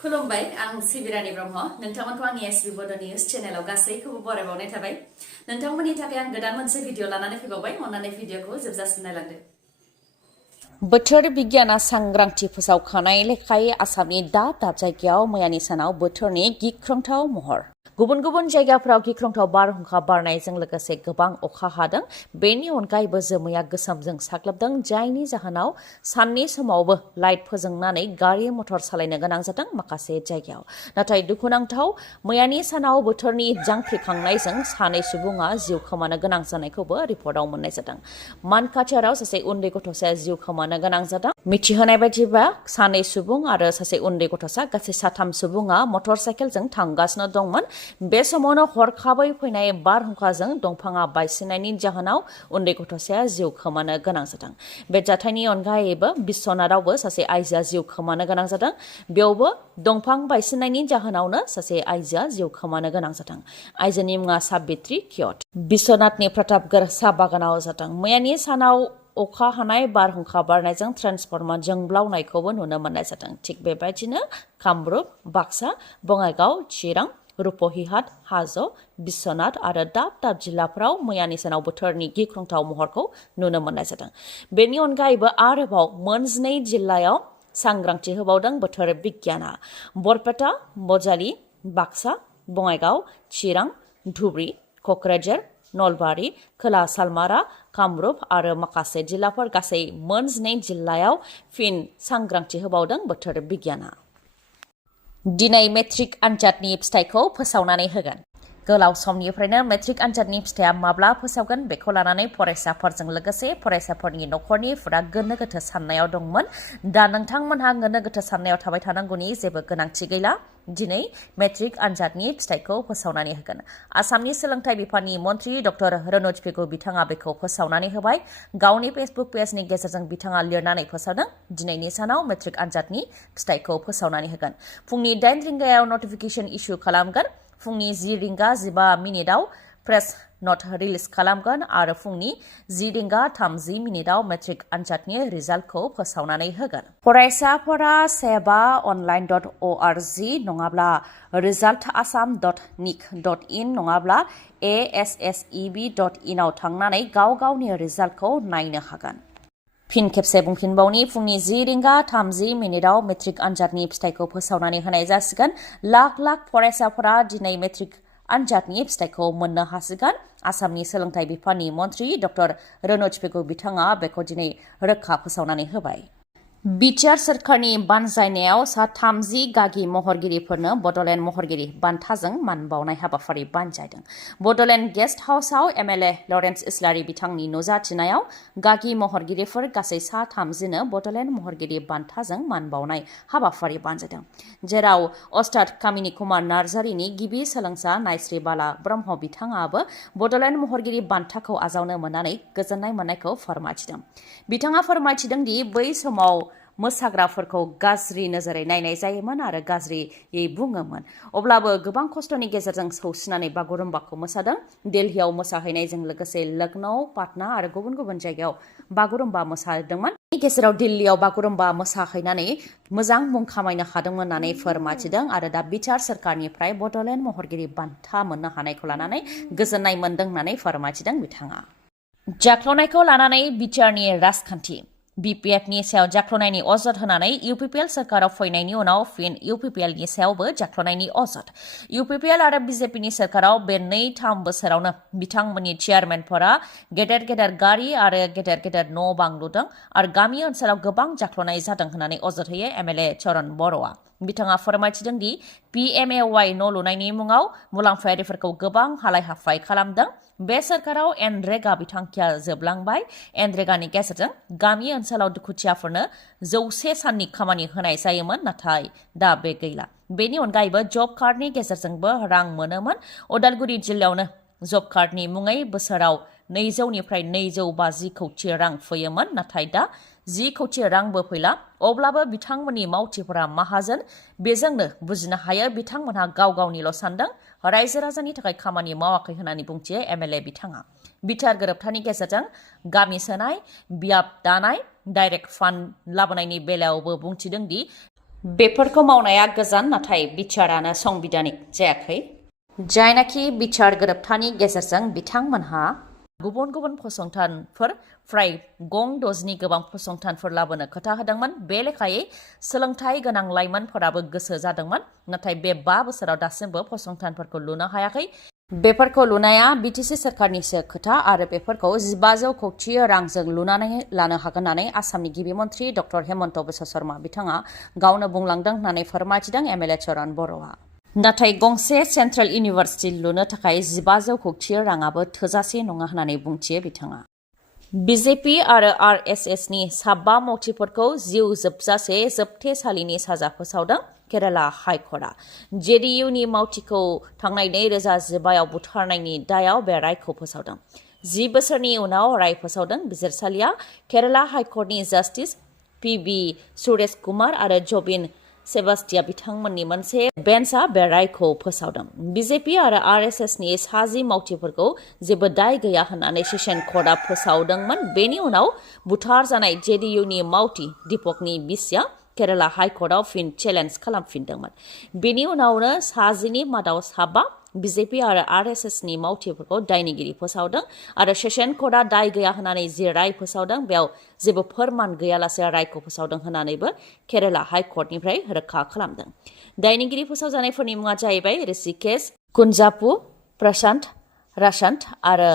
खुलुमबाय आं सिबि रानि ब्रह्म नोंथांमोनखौ आंनि एसबि बड' निउज चेनेलाव गासैखौबो बरायबावनाय थाबाय नोंथांमोननि थाखाय आं गोदान मोनसे भिडिअ लानानै फैबावबाय अन्नानै भिडिअखौ जोबजासिम नायलांदो बोथोर बिगियाना सांग्रांथि फोसावखानाय लेखायै आसामनि दाब दाब जायगायाव मैयानि सानाव बोथोरनि गिख्रंथाव महर गुबुन गुबुन जायगाफोराव गिख्रंथाव बारहुंखा बारनायजों लोगोसे गोबां अखा हादों बेनि अनगायैबो जोमैया गोसोमजों साग्लोबदों जायनि जाहोनाव साननि समावबो लाइट फोजोंनानै गारि मटर सालायनो गोनां जादों माखासे जायगायाव नाथाय दुखुनांथाव मैयानि सानाव बोथोरनि जांख्रिखांनायजों सानै सुबुङा जिउ खोमानो गोनां जानायखौबो रिपर्टआव मोननाय जादों मानकाचाराव सासे उन्दै गथ'साया जिउ खोमानो गोनां जादों मिथिहोनाय बायदिबा सानै सुबुं आरो सासे उन्दै गथ'सा गासै साथाम सुबुङा मटर साइकेलजों थांगासिनो दंमोन बे समावनो हरखाबै फैनाय बारहुंखाजों दंफाङा बायसिननायनि जाहोनाव उन्दै गथ'साया जिउ खोमानो गोनां जादों बे जाथायनि अनगायैबो बिश्वनाथावबो सासे आइजोआ जिउ खोमानो गोनां जादों बेयावबो दंफां बायसिननायनि जाहोनावनो सासे आइजोआ जिउ खोमानो गोनां जादों आइजोनि मुङा साबित्री कियट बिश्वनाथनि प्रतापगढ़ साहा बागानाव जादों मैयानि सानाव अखा हानाय बारहुंखा बारनायजों ट्रेन्सफर्मार जोंब्लावनायखौबो नुनो मोननाय जादों थिग बेबायदिनो कामरुप बाक्सा बङाइगाव चिरां रुपहिहाट हाजो बिश्वनाथ आरो दाब दाब जिल्लाफोराव मैयानि सानाव बोथोरनि गिख्रंथाव महरखौ नुनो मोननाय जादों बेनि अनगायैबो आरोबाव मोनजिनै जिल्लायाव सांग्रांथि होबावदों बोथोर बिगियाना बरपेटा बजालि बाक्सा बङाइगाव चिरां धुब्रि कक्राझार नलबारि खोला सालमारा कामरुप आरो माखासे जिल्लाफोर गासै मोनजिनै जिल्लायाव फिन सांग्रांथि होबावदों बोथोर बिगियाना दिनै मेट्रिक आनजादनि फिथाइखौ फोसावनानै होगोन गोलाव समनिफ्रायनो मेट्रिक आनजादनि फिथाइया माब्ला फोसावगोन बेखौ लानानै फरायसाफोरजों लोगोसे फरायसाफोरनि नखरनिफोरा गोनो गोथो साननायाव दंमोन दा नोंथांमोनहा गोनो गोथो साननायाव थाबाय थानांगौनि जेबो गोनांथि गैला दिनै मेट्रिक आनजादनि फिथाइखौ फोसावनानै होगोन आसामनि सोलोंथाइ बिफाननि मन्थ्रि डक्टर रनज पेगु बिथाङा बेखौ फोसावनानै होबाय गावनि फेसबुक पेजनि गेजेरजों बिथाङा लिरनानै फोसावदों दिनैनि सानाव मेट्रिक आनजादनि फिथाइखौ फोसावनानै होगोन फुंनि 9 रिंगायाव नटिफिकेसन इस्यु खालामगोन फुंनि 10 रिंगा 15 मिनिटआव प्रेस नट रिलिज खालामगोन आरो फुंनि 10 रिंगा 30 मिनिटआव मेट्रिक आनजादनि रिजाल्टखौ फोसावनानै होगोन फरायसाफोरा sebaonline.org नङाब्ला resultassam.nic.in नङाब्ला ASSEB.in आव थांनानै गाव गावनि रिजाल्टखौ नायनो हागोन फिन खेबसे बुंफिनबावनि फुंनि 10 रिंगा 30 मिनिटआव मेट्रिक आनजादनि फिथाइखौ फोसावनानै होनाय जासिगोन लाख लाख फरायसाफोरा दिनै मेट्रिक आनजादनि फिथाइखौ मोननो हासिगोन आसामनि सोलोंथाइ बिफाननि मन्थ्रि डक्टर रनज पेगु बिथाङा बेखौ दिनै रोखा फोसावनानै होबाय बिटिआर सोरखारनि बानजायनायाव सा 30 गागि महरगिरिफोरनो बड'लेण्ड महरगिरि बान्थाजों मान बावनाय हाबाफारि बानजायदों बड'लेण्ड गेस्ट हाउसआव एमएलए लरेन्स इस्लारि बिथांनि नुजाथिनायाव गागि महरगिरिफोर गासै सा 30 नो बड'लेण्ड महरगिरि बान्थाजों मान बावनाय हाबाफारि बानजायदों जेराव अस्ताद कामिनी कुमार नार्जारिनि गिबि सोलोंसा नायस्रि बाला ब्रह्म बिथाङाबो बड'लेण्ड महरगिरि बान्थाखौ आजावनो मोननानै गोजोननाय मोननायखौ फोरमायथिदों बिथाङा फोरमायथिदों दि बै समाव मोसाग्राफोरखौ गाज्रि नोजोरै नायनाय जायोमोन आरो गाज्रियै बुङोमोन अब्लाबो गोबां खस्थ'नि गेजेरजों सौसिनानै बागुरुम्बाखौ मोसादों दिल्लीयाव मोसाहैनायजों लोगोसे लखनौ पाटना आरो गुबुन गुबुन जायगायाव बागुरुम्बा मोसादोंमोन बेनि गेजेराव दिल्लीयाव बागुरुम्बा मोसाहैनानै मोजां मुं खामायनो हादोंमोन होननानै फोरमायथिदों आरो दा बिटिआर सोरखारनिफ्राय बड'लेण्ड महरगिरि बान्था मोननो हानायखौ लानानै गोजोननाय मोनदों होननानै फोरमायथिदों बिथाङा जाख्ल'नायखौ लानानै बिटिआरनि राजखान्थि BPFनि सायाव जाख्ल'नायनि अजद होनानै UPPL सोरखाराव फैनायनि उनाव फिन UPPLनि सायावबो जाख्ल'नायनि अजद UPPL आरो BJPनि सोरखाराव बे 2-3 बोसोरावनो बिथांमोननि चेयारमेनफोरा गेदेर गेदेर गारि आरो गेदेर गेदेर न' बां लुदों आरो गामि ओनसोलाव गोबां जाख्ल'नाय जादों होननानै अजद होयो MLA चरण बर'आ बिथाङा फोरमायथिदों दि PMAY न' लुनायनि मुङाव मुलाम्फायारिफोरखौ गोबां हालाय हाफाय खालामदों बे सोरखाराव एनरेगा बिथांखिया जोबलांबाय एनरेगानि गेजेरजों गामि ओनसोलाव दुखुथियाफोरनो 100 साननि खामानि होनाय जायोमोन नाथाय दा बे गैला बेनि अनगायैबो जब कार्डनि गेजेरजोंबो रां मोनोमोन उदालगुरि जिल्लायावनो जब कार्डनि मुङै बोसोराव 200 निफ्राय 250 कौटि रां फैयोमोन नाथाय दा 10 कौटि रांबो फैला अब्लाबो बिथांमोननि मावथिफोरा माहाजोन बेजोंनो बुजिनो हायो बिथांमोनहा गाव गावनिल' सानदों रायजो राजानि थाखाय खामानि मावाखै होननानै बुंथियो MLA बिथाङा बिटार गोरोबथानि गेजेरजों गामि सोनाय बियाब दानाय डाइरेक्ट फान्ड लाबोनायनि बेलायावबो बुंथिदों दि बेफोरखौ मावनाया गोजान नाथाय बिचारानो संबिधानिक जायाखै जायनाखि बिचार गोरोबथानि गेजेरजों बिथांमोनहा गुबुन गुबुन फसंथानफोर फ्राय गं द'जनि गोबां फसंथानफोर लाबोनो खोथा होदोंमोन बे लेखायै सोलोंथाइ गोनां लाइमोनफोराबो गोसो जादोंमोन नाथाय बे 5 बोसोराव दासिमबो फसंथानफोरखौ लुनो हायाखै बेफोरखौ लुनाया बिटिसि सरकारनिसो खोथा आरो बेफोरखौ 1500 कौटि रांजों लुनानै लानो हागोन होननानै आसामनि गिबि मन्थ्रि डक्टर हेमन्त बिश्व शर्मा बिथाङा गावनो बुंलांदों होननानै फोरमायथिदों एमएलए चरण बर'आ नाथाय गंसे सेन्ट्रेल इउनिभार्सिटि लुनो थाखाय 1500 कौटि राङाबो थोजासे नङा होननानै बुंथियो बिथाङा बिजेपि आरो आरएसएसनि साबा मावथिफोरखौ जिउ जोबजासे जोबथेसालिनि साजा फोसावदों केराला हाइकर्टआ जेडीयूनि मावथिखौ थांनाय 2015आव बुथारनायनि दायाव बे रायखौ फोसावदों 10 बोसोरनि उनाव राय फोसावदों बिजिरसालिया केराला हाइकर्टनि जास्टिस पीबी सुरेश कुमार आरो जबिन सेबास्टिया बिथांमोननि मोनसे बेन्चआ बे रायखौ फोसावदों बिजेपि आरो आरएसएसनि 10 मावथिफोरखौ जेबो दाय गैया होननानै सेशन कर्टआ फोसावदोंमोन बेनि उनाव बुथार जानाय जेडीयूनि मावथि दीपकनि बिसिया केराला हाइकर्टआव फिन चेलेन्ज खालामफिनदोंमोन बेनि उनावनो 10नि मादाव 7 बिजेपि आरो आरएसएसनि मावथिफोरखौ दायनिगिरि फोसावदों आरो सेशन कर्टआ दाय गैया होननानै जे राय फोसावदों बेयाव जेबो फोरमान गैयालासे रायखौ फोसावदों होननानैबो केराला हाइकर्टनिफ्राय रोखा खालामदों दायनिगिरि फोसावजानायफोरनि मुङा जाहैबाय ऋषिकेश कुन्जापु प्रशान्त राशान्त आरो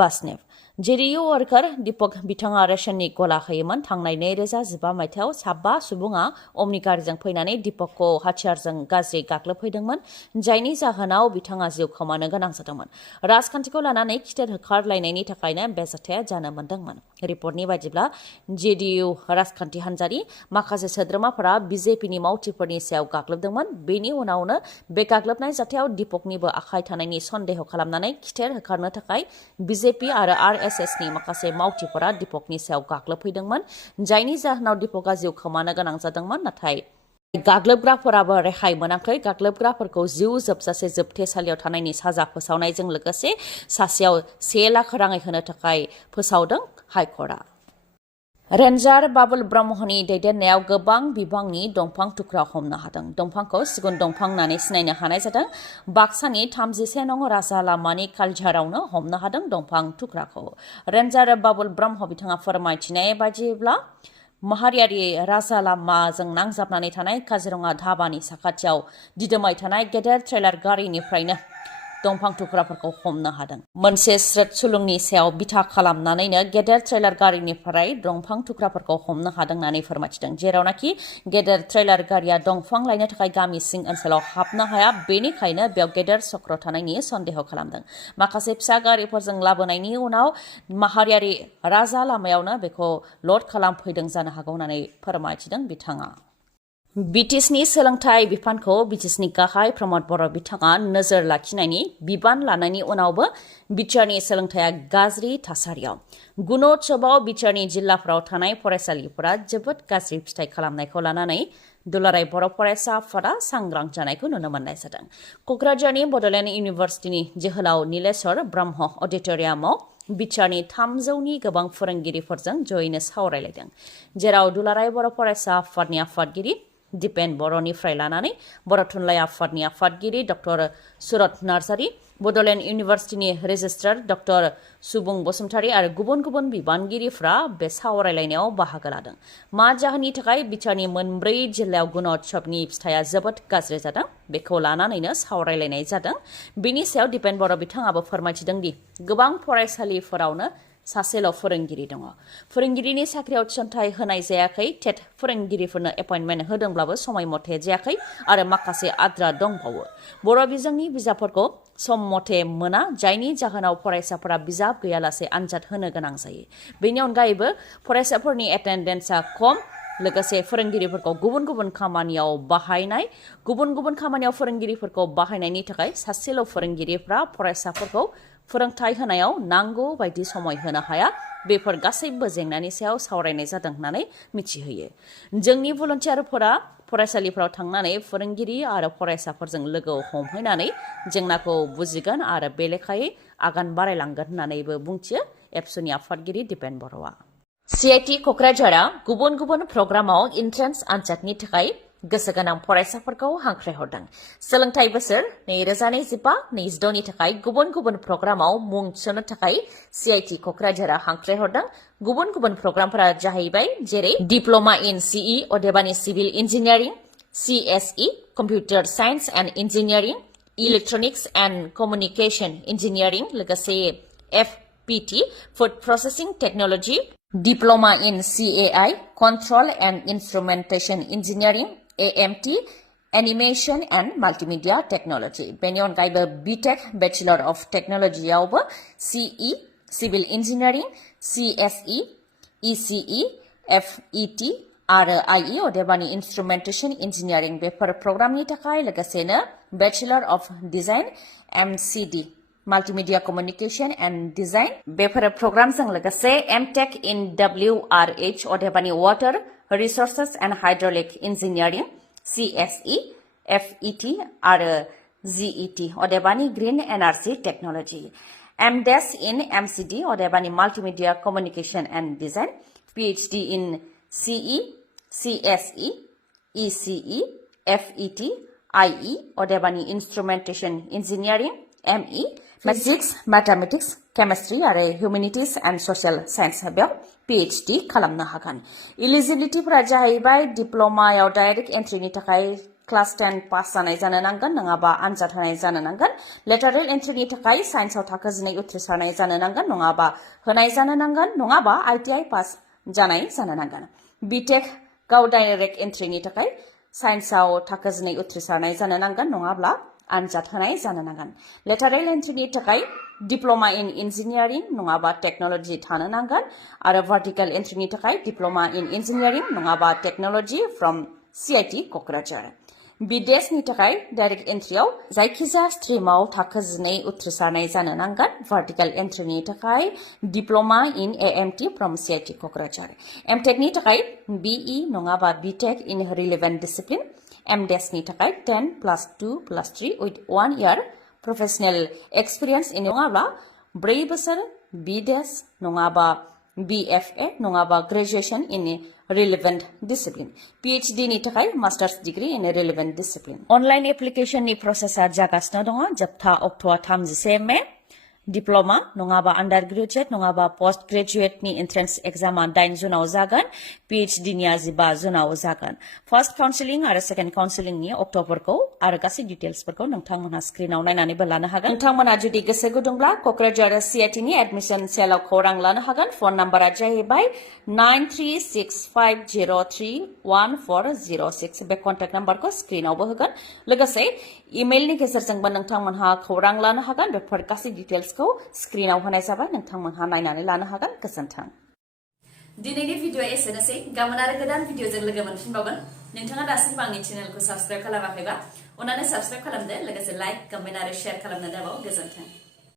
बासनेव जेडीयू वर्कार दीपक बिथाङा रेशननि गला होयोमोन थांनाय 2015 मायथाइयाव 7 सुबुङा अमनि गारिजों फैनानै दीपकखौ हाथियारजों गाज्रि गाग्लोबफैदोंमोन जायनि जाहोनाव बिथाङा जिउ खोमानो गोनां जादोंमोन राजखान्थिखौ लानानै खिथेर होखारलायनायनि थाखायनो बे जाथाया जानो मोन्दोंमोन रिपर्टनि बायदिब्ला जेडीयू राजखान्थि हान्जानि माखासे सोद्रोमाफोरा बिजेपिनि मावथिफोरनि सायाव गाग्लोबदोंमोन बेनि उनावनो बे गाग्लोबनाय जाथायाव दीपकनिबो आखाय थानायनि सन्देह खालामनानै खिथेर होखारनो थाखाय बिजेपि आरो आरएसएसनि माखासे मावथिफोरा दीपकनि सायाव गाग्लोबफैदोंमोन जायनि जाहोनाव दीपकआ जिउ खोमानो गोनां जादोंमोन नाथाय गाग्लोबग्राफोराबो रेहाय मोनाखै गाग्लोबग्राफोरखौ जिउ जोबजासे जोबथेसालियाव थानायनि साजा फोसावनायजों लोगोसे सासेयाव 1 लाख राङै होनो थाखाय फोसावदों हाइकर्टआ रेन्जार बाबुल ब्रह्मनि दैदेननायाव गोबां बिबांनि दंफां थुख्रा हमनो हादों दंफांखौ सिगुन दंफां होननानै सिनायनो हानाय जादों बाक्सानि 31 नं राजा लामानि कालझारावनो हमनो हादों दंफां थुख्राखौ रेन्जार बाबुल ब्रह्म बिथाङा फोरमायथिनाय बायदिब्ला माहारियारि राजा लामाजों नांजाबनानै थानाय काजिरङा धाबानि साखाथियाव दिदोमै थानाय गेदेर ट्रेलार गारिनिफ्रायनो दंफां थुख्राफोरखौ हमनो हादों मोनसे स्रोत सुलुंनि सायाव बिथा खालामनानैनो गेदेर ट्रेलार गारिनिफ्राय दंफां थुख्राफोरखौ हमनो हादों होननानै फोरमायथिदों जेरावनाखि गेदेर ट्रेलार गारिया दंफां लायनो थाखाय गामि सिं ओनसोलाव हाबनो हाया बेनिखायनो बेयाव गेदेर चक्र थानायनि सन्देह खालामदों माखासे फिसा गारिफोरजों लाबोनायनि उनाव माहारियारि राजा लामायावनो बेखौ लड खालामफैदों जानो हागौ होननानै फोरमायथिदों बिथाङा बिटिसिनि सोलोंथाइ बिफानखौ बिटिसिनि गाहाय प्रमद बर' बिथाङा नोजोर लाखिनायनि बिबान लानायनि उनावबो बिटिआरनि सोलोंथाइया गाज्रि थासारियाव गुणोत्सवआव बिटिआरनि जिल्लाफोराव थानाय फरायसालिफोरा जोबोद गाज्रि फिथाइ खालामनायखौ लानानै दुलाराय बर' फरायसा आफादा सांग्रां जानायखौ नुनो मोननाय जादों क'क्राझारनि बड'लेण्ड इउनिभार्सिटिनि जोहोलाव नीलेश्वर ब्रह्म अडिट'रियामाव बिटिआरनि 300नि गोबां फोरोंगिरिफोरजों जयैनो सावरायलायदों जेराव दुलाराय बर' फरायसा आफादनि आफादगिरि दिपेन बर'निफ्राय लानानै बर' थुनलाइ आफादनि आफादगिरि डक्टर सुरत नार्जारी बड'लेण्ड इउनिभार्सिटिनि रेजिस्ट्रार डक्टर सुबुं बसुमतारी आरो गुबुन गुबुन बिबानगिरिफ्रा बे सावरायलायनायाव बाहागो लादों मा जाहोननि थाखाय बिटिआरनि 4 जिल्लायाव गुणोत्सवनि फिथाइया जोबोद गाज्रि जादों बेखौ लानानैनो सावरायलायनाय जादों बेनि सायाव दिपेन बर' बिथाङाबो फोरमायथिदों दि गोबां फरायसालिफोरावनो सासेल' फोरोंगिरि दङ फोरोंगिरिनि साख्रियाव थिसनथाइ होनाय जायाखै टेट फोरोंगिरिफोरनो एपइन्टमेन्ट होदोंब्लाबो समय मथे जायाखै आरो माखासे आद्रा दंबावो बर' बिजोंनि बिजाबफोरखौ सम मथे मोना जायनि जाहोनाव फरायसाफोरा बिजाब गैयालासे आनजाद होनो गोनां जायो बेनि अनगायैबो फरायसाफोरनि एटेन्डेन्सआ खम लोगोसे फोरोंगिरिफोरखौ गुबुन गुबुन खामानियाव बाहायनायनि थाखाय सासेल' फोरोंगिरिफ्रा फरायसाफोरखौ फोरोंथाय होनायाव नांगौ बायदि समय होनो हाया बेफोर गासैबो जेंनानि सायाव सावरायनाय जादों होननानै मिथिहोयो जोंनि भलन्टियारफोरा फरायसालिफोराव थांनानै फोरोंगिरि आरो फरायसाफोरजों लोगो हमहैनानै जेंनाखौ बुजिगोन आरो बे लेखायै आगान बारायलांगोन होननानैबो बुंथियो एबसुनि आफादगिरि दिपेन बर'आ CIT क'क्राझारआ गुबुन गुबुन प्रग्रामाव एन्ट्रेन्स आनजादनि थाखाय गोसो गोनां फरायसाफोरखौ हांख्रायहरदों। सोलोंथाइ बोसोर 2025-26 नि थाखाय गुबुन गुबुन प्रग्रामाव मुं थिसननो थाखाय CIT कक्राझारा हांख्रायहरदों। गुबुन गुबुन प्रग्रामफोरा जाहैबाय जेरै डिप्लोमा इन CE अदेबानि civil engineering, CSE computer science and engineering, electronics and communication engineering, लोगोसे FPT food processing technology, diploma in CAI control and instrumentation engineering, AMT animation and multimedia technology. बेनि अनगायैबो BTech bachelor of technology आवबो CE civil engineering, CSE, ECE, FET आरो IE अदेबानि instrumentation engineering बेफोर प्रग्रामनि थाखाय लोगोसेनो bachelor of design MCD multimedia communication and design बेफोर प्रग्रामजों लोगोसे MTech इन WRH अदेबानि water resources and hydraulic engineering, CSE, FET आरो GET अदेबानि green energy technology, MDes in MCD अदेबानि multimedia communication and design, PhD in CE, CSE, ECE, FET, IE अदेबानि instrumentation engineering, ME physics, mathematics, chemistry आरो humanities and social science बेयाव PhD खालामनो हागोन। इलिजिबिलिटीफोरा जाहैबाय डिप्लोमायाव direct एन्ट्रिनि थाखाय क्लास 10 पास जानाय जानो नांगोन, नङाबा आनजाद होनाय जानो नांगोन। लेटारेल एन्ट्रिनि थाखाय साइन्सआव थाखो 9 उथ्रिसारनाय जानो नांगोन, नङाबा होनाय जानो नांगोन, नङाबा ITI पास जानाय जानो नांगोन। BTech गाव डाइरेक्ट एन्ट्रिनि थाखाय साइन्सआव थाखो 9 उथ्रिसारनाय जानो नांगोन, नङाब्ला आनजाद होनाय जानो नांगोन। लेटारेल एन्ट्रिनि थाखाय डिप्लोमा इन इंजिनियरिं नङाबा टेक्नोलॉजी थानो नांगोन आरो वर्टिकल एन्ट्रिनि थाखाय डिप्लोमा इन इंजिनियरिं नङाबा टेक्नोलॉजी फ्रॉम CIT कक्राझार। बिदेशनि थाखाय डाइरेक्ट एन्ट्रियाव जायखिजाया स्ट्रीमाव थाखो 9 उथ्रिसारनाय जानो नांगोन। वर्टिकल एन्ट्रिनि थाखाय diploma in AMT from CIT Kokrajhar. MTechनि थाखाय BE नङाबा BTech इन रिलेवेंट डिसिप्लिन। MDesनि थाखाय 10+2+3 with 1 year professional experience in नङाब्ला 4 बोसोर BDes नङाबा BFA नङाबा graduation in relevant discipline। PhD नि थाखाय masters degree in relevant discipline। Online एप्लीकेशननि प्रोसेसआ जागासिनो दङ। जोबथा अक्ट'आ 31 मे। डिप्लोमा नङाबा अंडर ग्रेजुएट नङाबा पोस्ट ग्रेजुएटनि एन्ट्रेन्स एग्जामआ 9 जुनाव जागोन। PhD निया 15 जुनाव जागोन। फर्स्ट काउन्सिलिं आरो सेकेन्ड काउन्सिलिंनि अक्ट'फोरखौ आरो गासै डिटेल्सफोरखौ नोंथांमोनहा स्क्रिनाव नायनानैबो लानो हागोन। नोंथांमोना जुदि गोसो गुदुंब्ला कक्राझार CIT नि एडमिशन सेलाव खौरां लानो हागोन। फोन नाम्बारा जाहैबाय 9365031406। बे कन्टेक्ट नाम्बारखौ स्क्रिनावबो होगोन। लोगोसे इमेलनि गेजेरजोंबो नोंथांमोनहा खौरां लानो हागोन। बेफोर गासै डिटेल्स स्क्रिनाव होनाय जाबाय, नोंथांमोनहा नायनानै लानो हागोन। गोजोन्थों। दिनैनि भिडिअ एसेनोसै। गाबोन आरो गोदान भिडिअजों लोगो मोनफिनबावगोन। नोंथाङा दासिमबो आंनि चेनेलखौ साबस्क्राइब खालामाखैबा अन्नानै साबस्क्राइब खालामदो। लोगोसे लाइक, कमेन्ट आरो शेयार खालामनो दाबाव। गोजोन्थों।